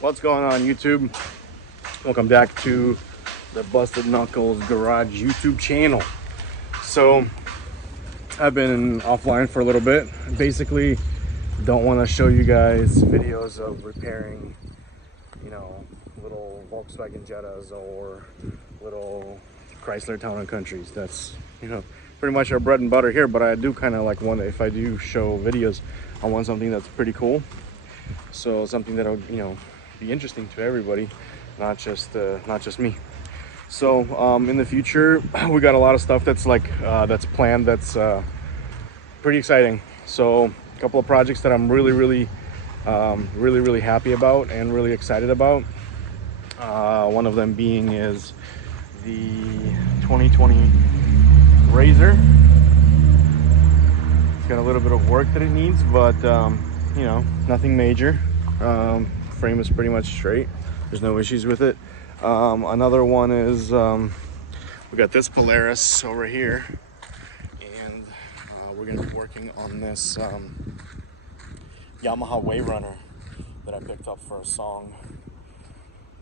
What's going on, YouTube? Welcome back to the Busted Knuckles Garage YouTube channel. So I've been offline for a little bit. Basically don't want to show you guys videos of repairing, you know, little Volkswagen Jettas or little Chrysler Town & Countries. That's, you know, pretty much our bread and butter here. But I do kind of like want, if I do show videos, I want something that's pretty cool. So something that'll, you know, be interesting to everybody, not just me. So in the future, we got a lot of stuff that's like that's planned, that's pretty exciting. So a couple of projects that I'm really happy about and really excited about. One of them being is the 2020 Razor. It's got a little bit of work that it needs, but you know, nothing major. Frame is pretty much straight. There's no issues with it. Another one is we got this Polaris over here, and we're gonna be working on this Yamaha Wave Runner that I picked up for a song.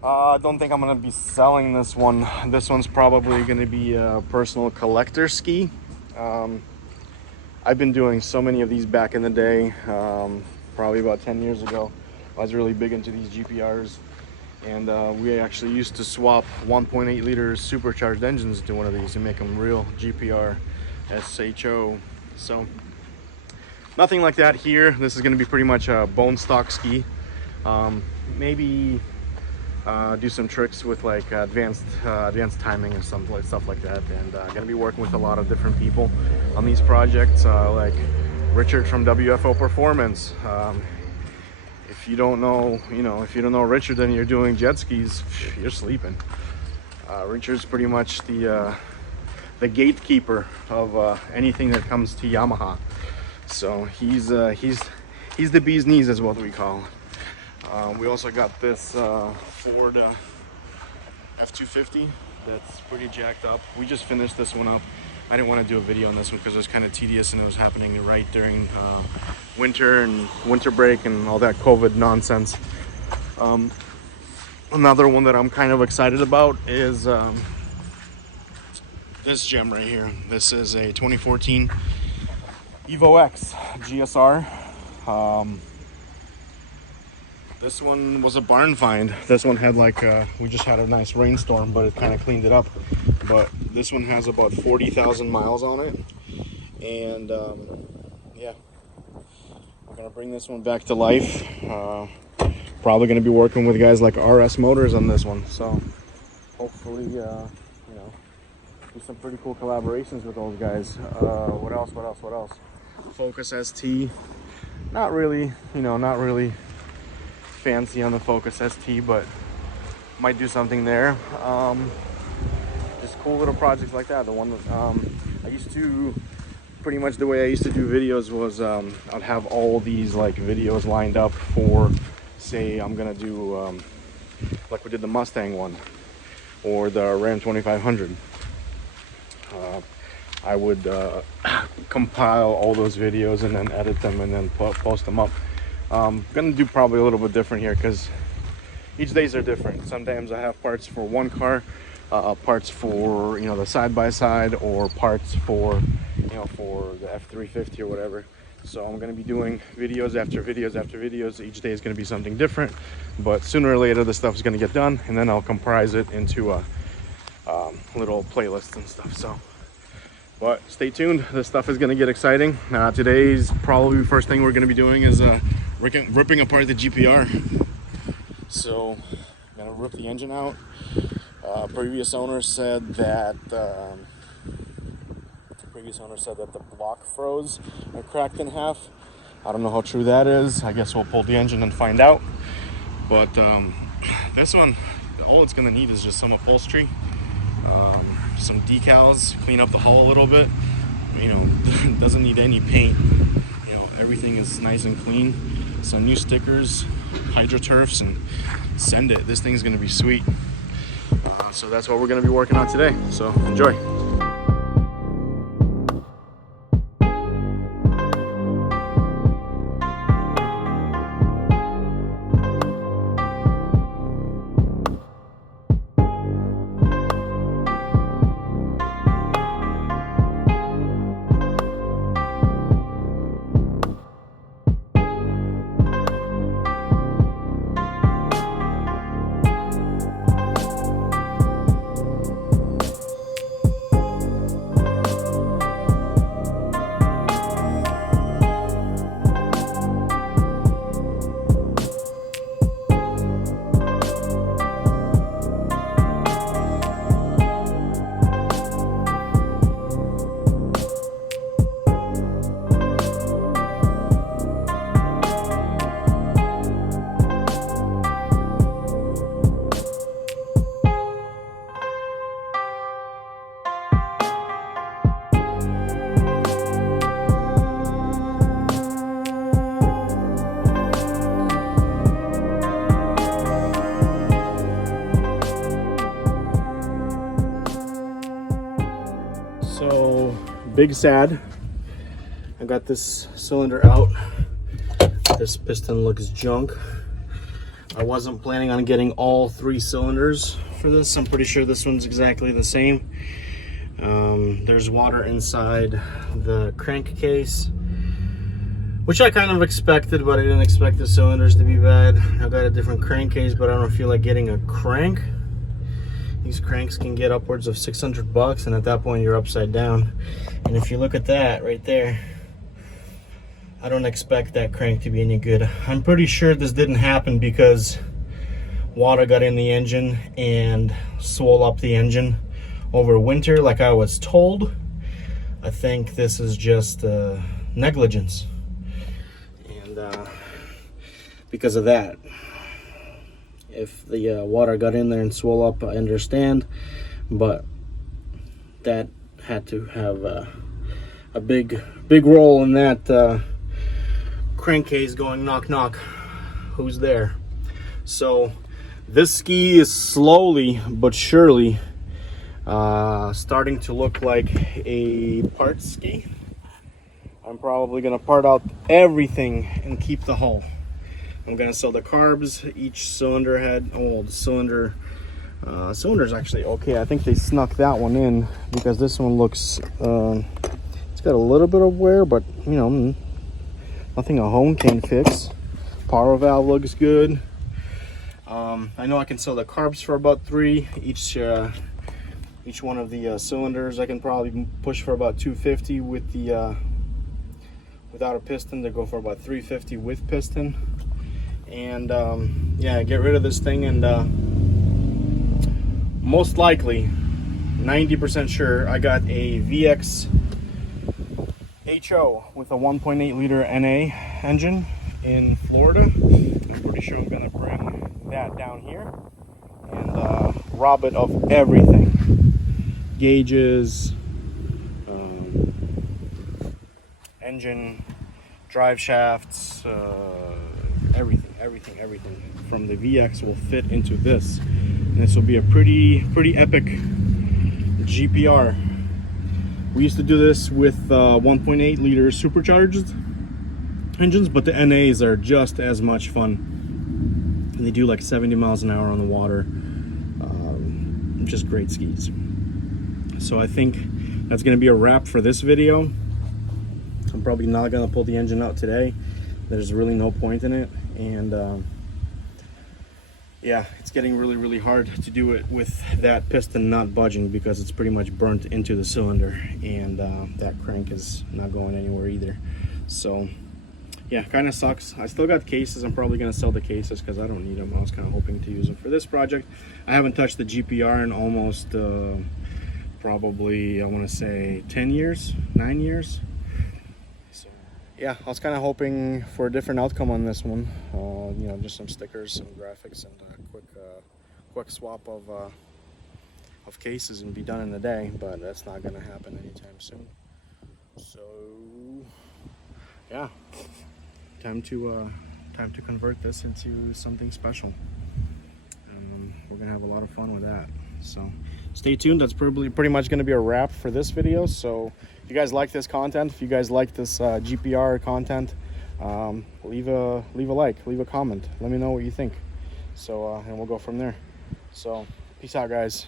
I don't think I'm gonna be selling this one. This one's probably gonna be a personal collector ski. I've been doing so many of these back in the day, probably about 10 years ago. I was really big into these GPRs, and we actually used to swap 1.8 liter supercharged engines to one of these and make them real GPR SHO. So nothing like that here. This is going to be pretty much a bone stock ski. Maybe do some tricks with like advanced timing and stuff like that. And going to be working with a lot of different people on these projects, like Richard from WFO Performance. If you don't know, if you don't know Richard, then you're doing jet skis, you're sleeping. Richard's pretty much the gatekeeper of anything that comes to Yamaha. So he's the bee's knees is what we call it. We also got this Ford F-250 that's pretty jacked up. We just finished this one up. I didn't want to do a video on this one because it was kind of tedious, and it was happening right during winter and winter break and all that COVID nonsense. Another one that I'm kind of excited about is this gem right here. This is a 2014 Evo X GSR. This one was a barn find. This one had like we just had a nice rainstorm, but it kind of cleaned it up. But this one has about 40,000 miles on it, and yeah, we're gonna bring this one back to life. Probably gonna be working with guys like RS Motors on this one, so hopefully you know, do some pretty cool collaborations with those guys. What else? Focus ST. Not really fancy on the Focus ST, but might do something there. Just cool little projects like that. The one that I used to, pretty much the way I used to do videos was I'd have all these like videos lined up for, say I'm gonna do like we did the Mustang one or the Ram 2500. I would compile all those videos and then edit them and then post them up. Gonna do probably a little bit different here because each days are different. Sometimes I have parts for one car, parts for, you know, the side-by-side, or parts for, you know, for the F350 or whatever. So I'm going to be doing videos after videos after videos. Each day is going to be something different, but sooner or later the stuff is going to get done, and then I'll comprise it into a little playlist and stuff. So, but stay tuned. This stuff is going to get exciting. Today's probably the first thing we're going to be doing is ripping apart the GPR. So I'm gonna rip the engine out. Previous owner said that the block froze and cracked in half. I don't know how true that is. I guess we'll pull the engine and find out. But this one, all it's gonna need is just some upholstery, some decals, clean up the hull a little bit. You know, doesn't need any paint. You know, everything is nice and clean. Some new stickers, hydroturfs, and send it. This thing's gonna be sweet. So that's what we're gonna be working on today. So enjoy. big sad. I got this cylinder out. This piston looks junk. I wasn't planning on getting all 3 cylinders for this. I'm pretty sure this one's exactly the same. There's water inside the crankcase, which I kind of expected, but I didn't expect the cylinders to be bad. I got a different crankcase, but I don't feel like getting a crank. These cranks can get upwards of 600 bucks, and at that point you're upside down. And if you look at that right there, I don't expect that crank to be any good. I'm pretty sure this didn't happen because water got in the engine and swole up the engine over winter like I was told. I think this is just negligence. And because of that, if the water got in there and swole up, I understand, but that had to have a big role in that crankcase going knock knock, who's there? So this ski is slowly but surely starting to look like a parts ski. I'm probably gonna part out everything and keep the hull. I'm gonna sell the carbs. Each cylinder head, oh, the cylinder's actually okay. I think they snuck that one in because this one looks it's got a little bit of wear, but you know, nothing a hone can't fix. Power valve looks good. I know I can sell the carbs for about 3 each one of the cylinders. I can probably push for about 250 with the without a piston. They go for about 350 with piston. And yeah, get rid of this thing, and most likely 90% sure I got a VX HO with a 1.8 liter NA engine in Florida. I'm pretty sure I'm gonna bring that down here and rob it of everything. Gauges, engine, drive shafts, everything from the VX will fit into this, and this will be a pretty epic GPR. We used to do this with 1.8 liter supercharged engines, but the NAs are just as much fun, and they do like 70 miles an hour on the water. Just great skis. So I think that's going to be a wrap for this video. I'm probably not going to pull the engine out today. There's really no point in it, and yeah, it's getting really hard to do it with that piston not budging because it's pretty much burnt into the cylinder, and that crank is not going anywhere either. So yeah, kind of sucks. I still got cases. I'm probably going to sell the cases because I don't need them. I was kind of hoping to use them for this project. I haven't touched the GPR in almost probably, I want to say 10 years, 9 years. So yeah, I was kind of hoping for a different outcome on this one. You know, just some stickers, some graphics, and a quick swap of cases and be done in a day, but that's not going to happen anytime soon. So yeah, time to convert this into something special. We're gonna have a lot of fun with that. So stay tuned. That's pretty much going to be a wrap for this video. So if you guys like this content, if you guys like this GPR content, leave a like, leave a comment, let me know what you think. So and we'll go from there. So peace out, guys.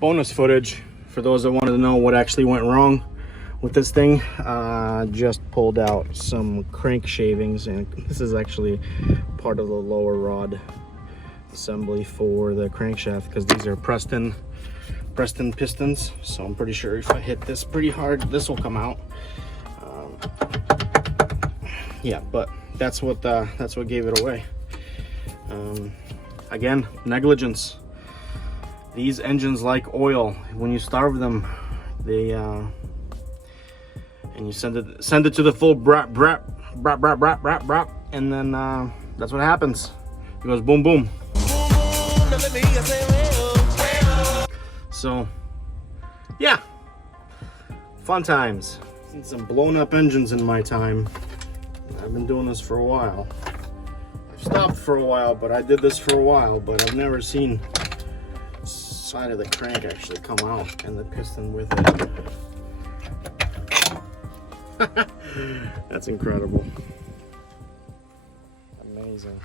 Bonus footage for those that wanted to know what actually went wrong with this thing. Just pulled out some crank shavings, and this is actually part of the lower rod assembly for the crankshaft, because these are Preston pistons. So I'm pretty sure if I hit this pretty hard, this will come out. Yeah, but that's what gave it away. Again, negligence. These engines like oil. When you starve them, they and you send it to the full brap, and then that's what happens. It goes boom boom. So yeah, fun times. Seen some blown up engines in my time. I've been doing this for a while. I've stopped for a while, but I did this for a while, but I've never seen the side of the crank actually come out and the piston with it. That's incredible. Amazing.